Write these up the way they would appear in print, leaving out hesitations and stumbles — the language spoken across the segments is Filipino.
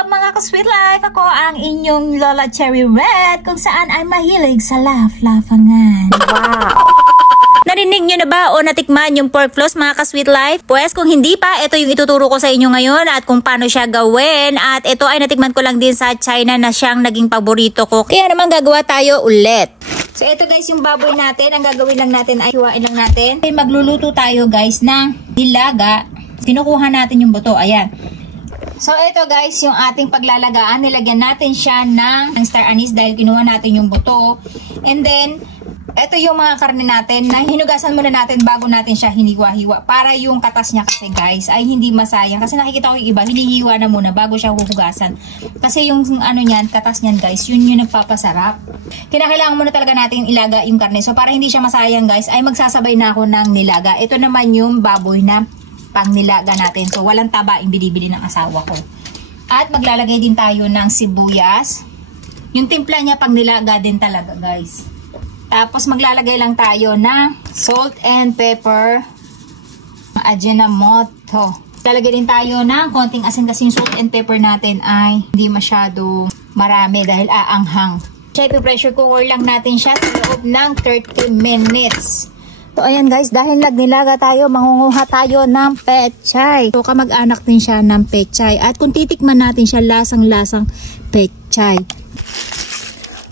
up mga ka-sweet life? Ako ang inyong Lola Cherry Red kung saan ay mahilig sa laugh-laughangan. Wow! Narinig nyo na ba o natikman yung pork floss mga ka-sweet life? Pues kung hindi pa, ito yung ituturo ko sa inyo ngayon at kung paano siya gawin. At ito ay natikman ko lang din sa China na siyang naging paborito ko. Kaya naman gagawa tayo ulit. So ito guys yung baboy natin. Ang gagawin lang natin ay hiwain lang natin. Magluluto tayo guys ng nilaga. Kinukuha natin yung buto. Ayan. So ito guys yung ating paglalagaan. Nilagyan natin siya ng star anise dahil kinuha natin yung buto. And then ito yung mga karne natin na hinugasan muna natin bago natin siya hiniwa-hiwa. Para yung katas niya kasi guys ay hindi masayang. Kasi nakikita ko yung iba, hinihiwa na muna bago siya huhugasan. Kasi yung ano niyan, katas niyan guys, yun yung nagpapasarap. Kinakailangan muna talaga natin ilaga yung karne. So para hindi siya masayang guys, ay magsasabay na ako ng nilaga. Ito naman yung baboy na pang nilaga natin. So walang taba yung binibili ng asawa ko. At maglalagay din tayo ng sibuyas. Yung timpla niya pang nilaga din talaga guys. Tapos maglalagay lang tayo ng salt and pepper, Ajinomoto. Lalagay din tayo ng konting asin kasi yung salt and pepper natin ay hindi masyado marami dahil aanghang. Pressure cooker lang natin siya sa loob ng 30 minutes. So ayan guys, dahil nagnilaga tayo, mangunguha tayo ng pechay. So kamag-anak din siya ng pechay. At kung titikman natin siya, lasang-lasang pechay.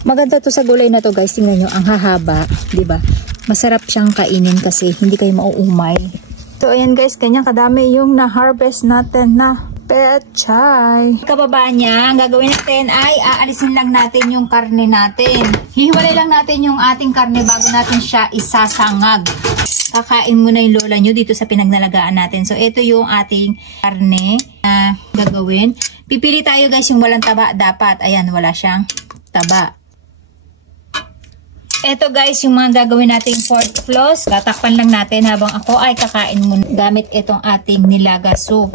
Maganda to sa gulay na to guys, tingnan nyo, ang hahaba, di ba? Masarap siyang kainin kasi hindi kayo mauumay. So ayan guys, ganyan kadami yung na-harvest natin na pechay. Kababa niya, ang gagawin natin ay aalisin lang natin yung karne natin. Hihiwalay lang natin yung ating karne bago natin siya isasangag. Kakain muna yung lola nyo dito sa pinagnalagaan natin. So ito yung ating karne na gagawin. Pipili tayo guys yung walang taba dapat. Ayan, wala siyang taba. Ito guys, yung mga gagawin nating pork floss. Tatakpan lang natin habang ako ay kakain muna gamit itong ating nilaga. So,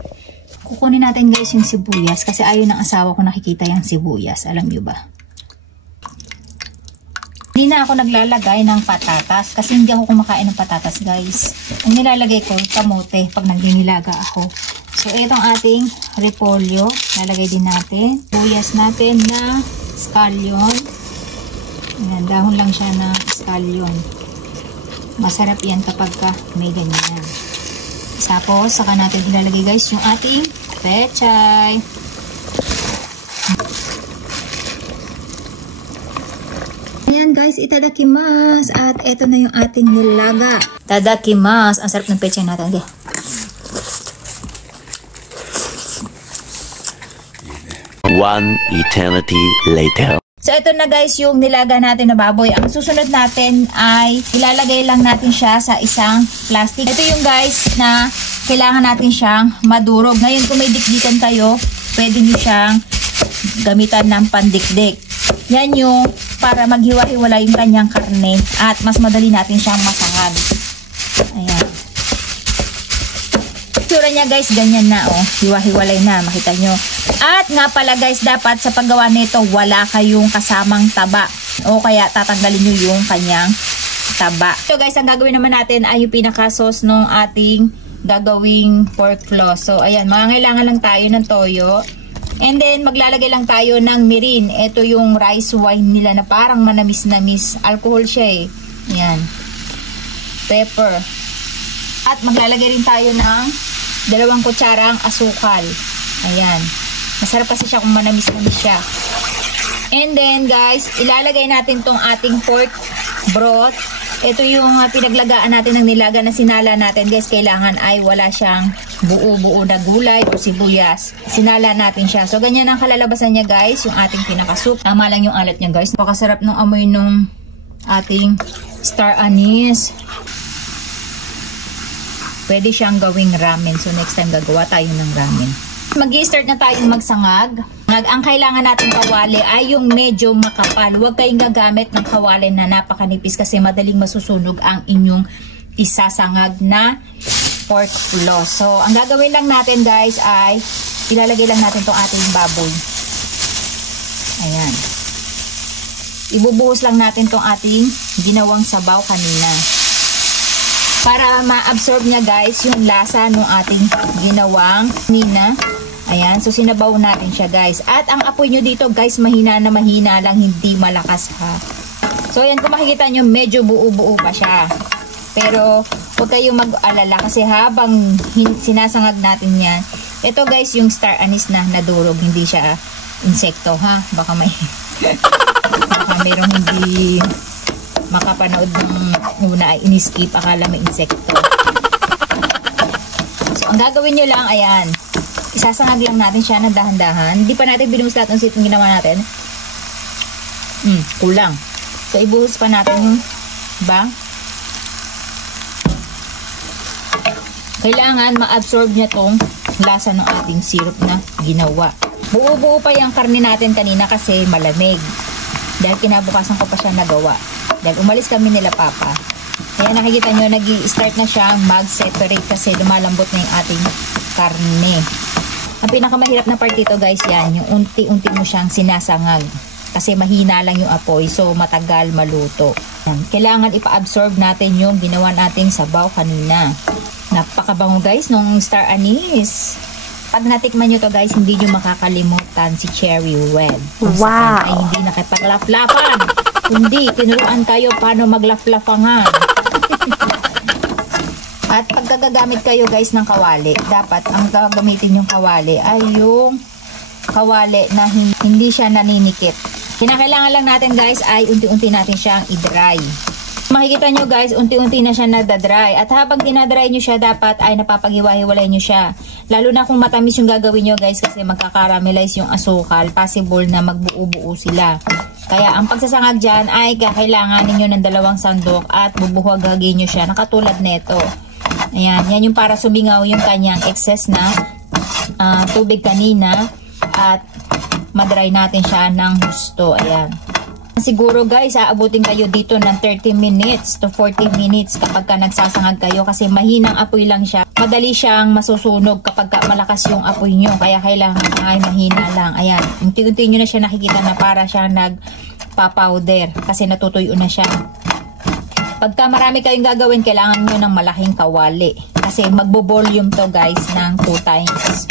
kukunin natin guys yung sibuyas. Kasi ayaw ng asawa ko nakikita yung sibuyas. Alam nyo ba? Hindi na ako naglalagay ng patatas. Kasi hindi ako kumakain ng patatas guys. Ang nilalagay ko, kamote pag naglinilaga ako. So, itong ating repolyo. Lalagay din natin. Sibuyas natin na scallion. Ayan, dahon lang siya na scallion. Masarap yan kapag may ganyan. Tapos, saka natin ilalagay guys yung ating pechay. Ayan guys, itadakimasu. At eto na yung ating nilaga. Tadakimasu. Ang sarap ng pechay natin. Okay. One eternity later. So, ito na guys yung nilaga natin na baboy. Ang susunod natin ay ilalagay lang natin siya sa isang plastic. Ito yung guys na kailangan natin siyang madurog. Ngayon kung may dikdikan kayo, pwede nyo siyang gamitan ng pandikdik. Yan yung para maghiwa-hiwala yung kanyang karne at mas madali natin siyang masangag. Ayan. Itsura niya guys, ganyan na oh. Hiwa-hiwalay na, makita nyo. At nga pala guys, dapat sa paggawa nito wala kayong kasamang taba o kaya tatanggalin nyo yung kanyang taba. So guys, ang gagawin naman natin ay yung pinaka-sauce ng ating gagawing pork floss. So ayan, mangangailangan lang tayo ng toyo. And then maglalagay lang tayo ng mirin. Ito yung rice wine nila na parang manamis-namis. Alcohol siya eh. Ayan. Pepper. At maglalagay rin tayo ng 2 kutsarang asukal. Ayan. Masarap kasi siya kung manamis-namis siya. And then guys, ilalagay natin tong ating pork broth. Ito yung pinaglagaan natin ng nilaga na sinala natin. Guys, kailangan ay wala siyang buo-buo na gulay o sibuyas. Sinala natin siya. So, ganyan ang kalalabasan niya guys, yung ating pinakasup. Tama lang yung alat niya guys. Napakasarap ng amoy nung ating star anise. Pwede siyang gawing ramen. So, next time gagawa tayo ng ramen. Mag-i-start na tayong magsangag. Ang kailangan natin kawali ay yung medyo makapal. Huwag kayong gagamit ng kawali na napakanipis kasi madaling masusunog ang inyong isasangag na pork floss. So, ang gagawin lang natin guys ay ilalagay lang natin itong ating baboy. Ayan. Ibubuhos lang natin itong ating ginawang sabaw kanina. Para ma-absorb niya guys yung lasa ng ating ginawang mina. Ayan, so sinabaw natin siya guys. At ang apoy nyo dito guys, mahina na mahina lang, hindi malakas ha. So ayan, kung makikita nyo, medyo buo-buo pa siya. Pero huwag kayong mag-alala kasi habang sinasangag natin yan, ito guys yung star anise na nadurog, hindi siya insekto ha. Baka may baka merong hindi makapanood ng una ay in-skip, akala may insekto. So ang gagawin nyo lang, ayan, isasangag lang natin siya na dahan-dahan. Hindi pa natin binuhos lahat ng sweet yung ginawa natin. Kulang. So ibuhos pa natin yung bang. Kailangan ma-absorb niya tong lasa ng ating syrup na ginawa. Buo-buo pa yung karne natin kanina kasi malamig. Dahil kinabukasan ko pa siya nagawa. Dahil umalis kami nila Papa. Kaya nakikita nyo, nag-start na siya mag-separate kasi lumalambot na yung ating karne. Ang pinakamahirap na part dito guys, yan, yung unti-unti mo siyang sinasangag. Kasi mahina lang yung apoy, so matagal maluto. Yan. Kailangan ipa-absorb natin yung ginawa nating sabaw kanina. Napakabango guys nung star anise. Pag natikman nyo to guys, hindi nyo makakalimutan si Cherry Red. Kung saan ay hindi nakipaglaplapan. Kundi, tinuruan kayo paano maglaplapangan. At pag gagamit kayo guys ng kawali, dapat ang gagamitin yung kawali ay yung kawali na hindi siya naninikip. Kinakailangan lang natin guys ay unti-unti natin siyang i-dry. Makikita nyo guys, unti-unti na siya nadadry. At habang dinadry nyo siya, dapat ay napapaghiwa-hiwalay nyo siya. Lalo na kung matamis yung gagawin nyo guys kasi magkakaramelize yung asukal. Possible na magbuo-buo sila. Kaya ang pagsasangag dyan ay kailangan ninyo ng 2 sandok at bubuhagagin nyo siya. Nakatulad neto. Ayan, yan yung para sumingaw yung kanyang excess na tubig kanina at madry natin siya ng husto. Ayan. Siguro guys, aabutin kayo dito ng 30 minutes to 40 minutes kapag ka nagsasangag kayo kasi mahinang apoy lang siya. Madali siyang masusunog kapag ka malakas yung apoy nyo. Kaya kailangan ay mahina lang. Ayan, unti-unti nyo na siya nakikita na para siya nagpa-powder kasi natutuyo na siya. Pagka marami kayong gagawin, kailangan nyo ng malaking kawali. Kasi magbo-volume to guys ng 2 times.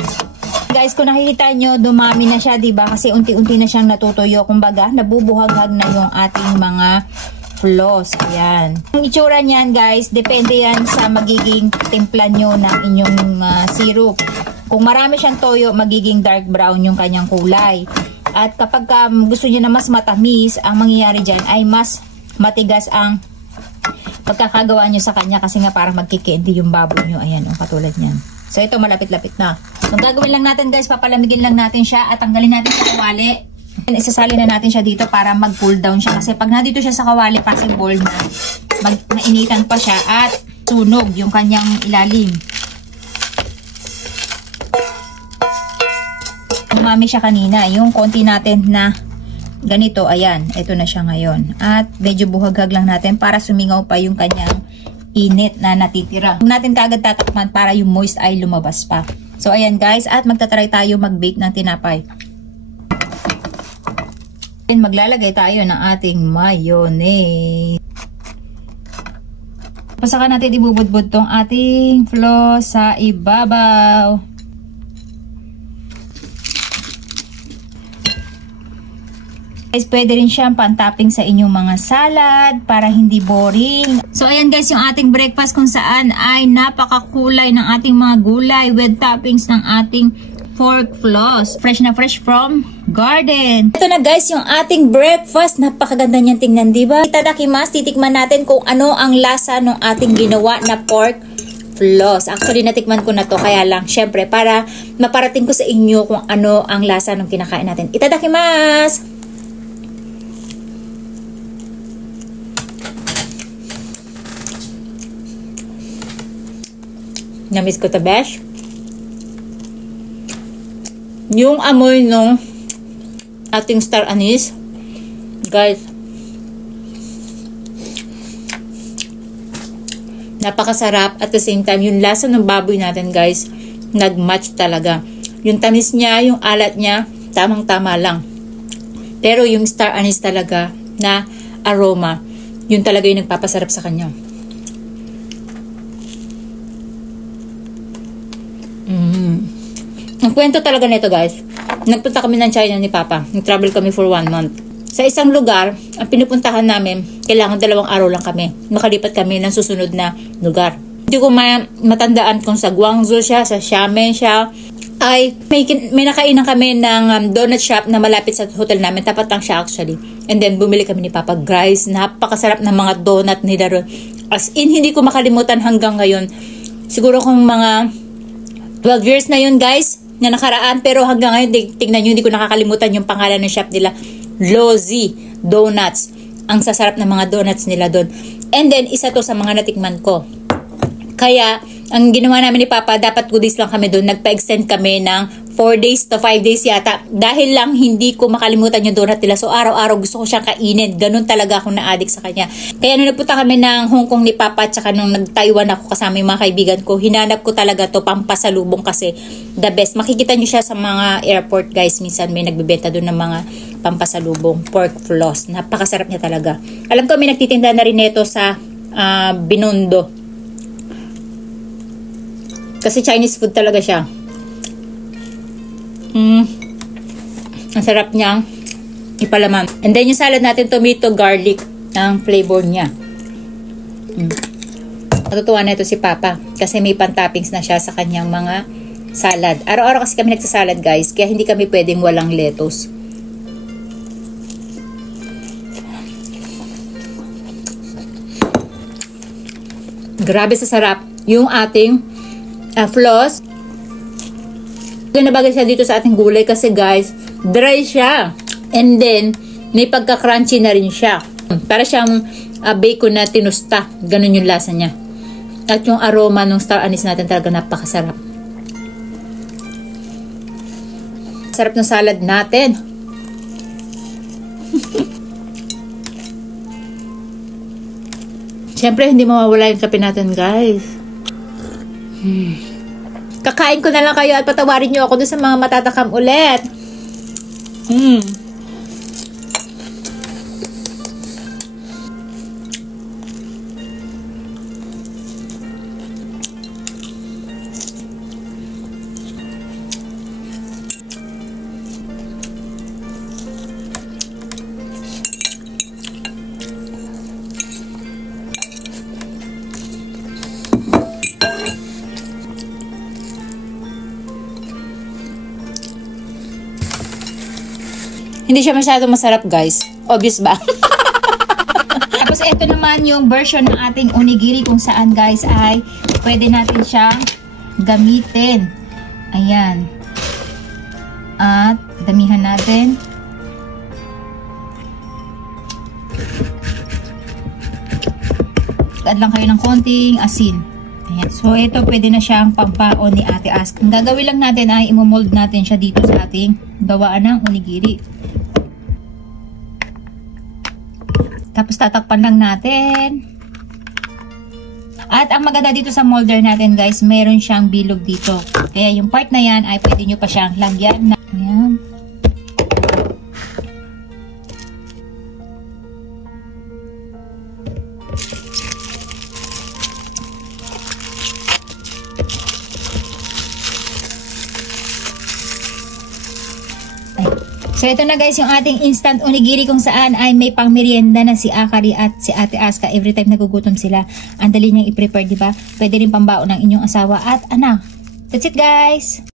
Guys, kung nakikita nyo, dumami na siya, diba? Kasi unti-unti na siyang natutuyo. Kumbaga, nabubuhaghag na yung ating mga floss. Ayan. Ang itsura niyan guys, depende yan sa magiging timpla nyo ng inyong syrup. Kung marami siyang toyo, magiging dark brown yung kanyang kulay. At kapag gusto nyo na mas matamis, ang mangyayari dyan ay mas matigas ang pagkakagawa nyo sa kanya kasi nga parang magkikindi yung baboy nyo. Ayan, katulad nyan. So, ito malapit-lapit na. So, gagawin lang natin guys, papalamigin lang natin siya at tanggalin natin sa kawali. Isasali na natin siya dito para mag-cool down siya. Kasi pag nandito siya sa kawali, possible na mainitan pa siya at sunog yung kanyang ilalim. Umami siya kanina. Yung konti natin na ganito, ayan, ito na siya ngayon. At medyo buhaghag lang natin para sumingaw pa yung kanyang init na natitira. Huwag natin kaagad tatakman para yung moist ay lumabas pa. So, ayan guys, at magtatry tayo mag-bake ng tinapay. And maglalagay tayo ng ating mayonnaise. Pasaka natin ibubudbud tong ating floss sa ibabaw. Guys, pwede rin siyang pan-topping sa inyong mga salad para hindi boring. So, ayan guys, yung ating breakfast kung saan ay napakakulay ng ating mga gulay with toppings ng ating pork floss. Fresh na fresh from garden. Ito na guys, yung ating breakfast. Napakaganda niyan tingnan, diba? Itadakimasu, titikman natin kung ano ang lasa ng ating ginawa na pork floss. Actually, natikman ko na to. Kaya lang, syempre, para maparating ko sa inyo kung ano ang lasa ng kinakain natin. Itadakimasu! Namiss ko to, besh. Yung amoy nung ating star anise, guys, napakasarap. At the same time, yung lasa ng baboy natin, guys, nag-match talaga. Yung tamis niya, yung alat niya, tamang-tama lang. Pero yung star anise talaga na aroma, yun talaga yung nagpapasarap sa kanya. Ang kwento talaga nito guys, nagpunta kami ng China ni Papa. Nag-travel kami for 1 month. Sa isang lugar, ang pinupuntahan namin, kailangan 2 araw lang kami. Makalipat kami ng susunod na lugar. Hindi ko matandaan kung sa Guangzhou siya, sa Xiamen siya. Ay, may nakainan kami ng donut shop na malapit sa hotel namin. Tapat lang siya actually. And then, bumili kami ni Papa. Guys, napakasarap ng mga donut nila ron. As in, hindi ko makalimutan hanggang ngayon. Siguro kung mga 12 years na yun guys, na nakaraan. Pero hanggang ngayon, tignan nyo, hindi ko nakakalimutan yung pangalan ng shop nila. Lozy Donuts. Ang sasarap ng mga donuts nila doon. And then, isa to sa mga natikman ko. Kaya, ang ginawa namin ni Papa, dapat 2 days lang kami doon. Nagpa-extend kami ng 4 days to 5 days yata. Dahil lang hindi ko makalimutan yung donut nila. So, araw-araw gusto ko siyang kainin. Ganun talaga ako na-addict sa kanya. Kaya nung napunta kami ng Hong Kong ni Papa, tsaka nung nag-Taiwan ako kasama yung mga kaibigan ko, hinanap ko talaga to pampasalubong kasi the best. Makikita nyo siya sa mga airport guys. Minsan may nagbebenta doon ng mga pampasalubong. Pork floss. Napakasarap niya talaga. Alam ko may nagtitinda na rin nito sa Binondo. Kasi Chinese food talaga siya. Ang sarap niyang ipalaman. And then yung salad natin, tomato, garlic, ang flavor niya. Natutuwa na ito si Papa. Kasi may pan-toppings na siya sa kanyang mga salad. Araw-araw kasi kami nagsasalad guys. Kaya hindi kami pwedeng walang lettuce. Grabe sa sarap. Yung ating floss. Bagay siya dito sa ating gulay kasi guys, dry siya. And then, may pagka-crunchy na rin siya. Para siyang bacon na tinusta. Ganun yung lasa niya. At yung aroma ng star anise natin talaga napakasarap. Sarap ng salad natin. Siyempre, hindi mawawala yung kape natin guys. Kakain ko na lang kayo at patawarin nyo ako dun sa mga matatakam ulit. Hindi siya masyadong masarap guys. Obvious ba? Tapos ito naman yung version ng ating onigiri kung saan guys ay pwede natin siyang gamitin. Ayan. At damihan natin. Add lang kayo ng konting asin. Ayan. So ito pwede na siyang pampaon ni Ate Ask. Ang gagawin lang natin ay imomold natin siya dito sa ating gawaan ng onigiri. Tapos tatakpan lang natin. At ang maganda dito sa molder natin guys, meron siyang bilog dito. Kaya yung part na yan ay pwede nyo pa siyang lagyan na. Ayan. So ito na guys yung ating instant onigiri kung saan ay may pang merienda na si Akari at si Ate Aska. Every time nagugutom sila, ang dali niyang i-prepare, diba? Pwede rin pambaon ng inyong asawa at anak. That's it guys!